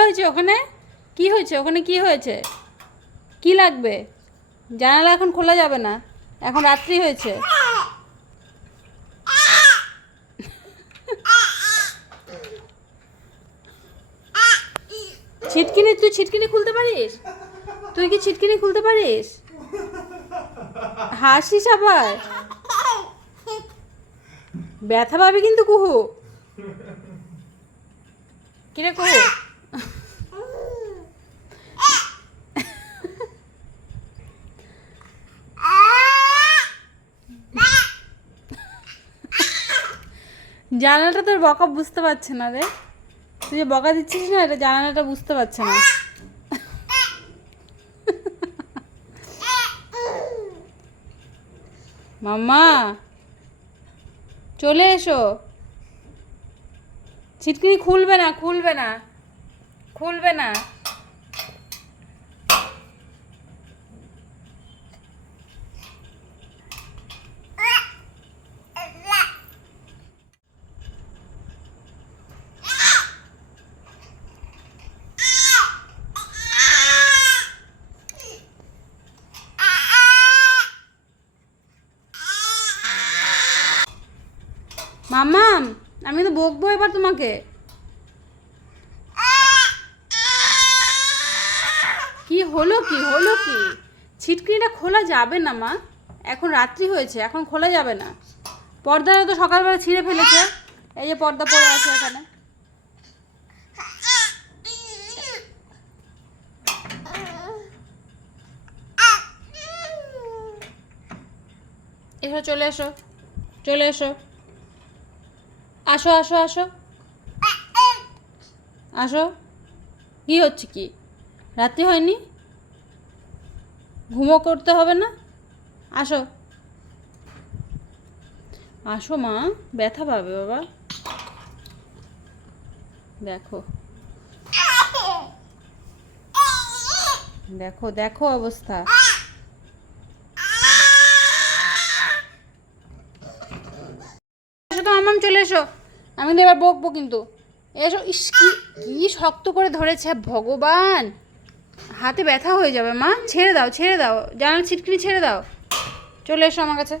হয়েছে ওখানে? কি হয়েছে? ওখানে কি হয়েছে? কি লাগবে? জানালা এখন খোলা যাবে না। এখন রাত্রি হয়েছে। ছিটকিনি, তুই ছিটকিনি খুলতে পারিস? তুই কি ছিটকিনি খুলতে পারিস? হাসিস আবার? ব্যথা পাবি কিন্তু কুহু। কিরে কুহু? জানালাটা তোর বকা বুঝতে পারছে না রে। তুই যে বকা দিচ্ছিস না, এটা জানালাটা বুঝতে পারছে না। মাম্মা, চলে এসো। ছিটকিনি খুলবে না খুলবে না খুলবে না। মাম্মাম আমি তো বকবো এবার তোমাকে। কি হলো কি? হলো কি? ছিটকিনিটা খোলা যাবে না, মা। এখন রাত্রি হয়েছে, এখন খোলা যাবে না। পর্দাটা তো সকালবেলা ছিঁড়ে ফেলেছে। এই যে পর্দা পড়ে আছে এখানে। এসো, চলে এসো। চলে এসো। আসো আসো আসো। আসো। কি হচ্ছে কি? রাত্রি হয়নি? ঘুমো করতে হবে না? আসো। আসো মা, ব্যথা পাবে বাবা। দেখো। দেখো দেখো অবস্থা। এসো চলে এসো। আমি কিন্তু এবার বকবো কিন্তু। এসো, ইস, কি, কী শক্ত করে ধরেছে ভগবান। হাতে ব্যথা হয়ে যাবে মা। ছেড়ে দাও ছেড়ে দাও। জানাল ছিটকিনি ছেড়ে দাও। চলে এসো আমার কাছে।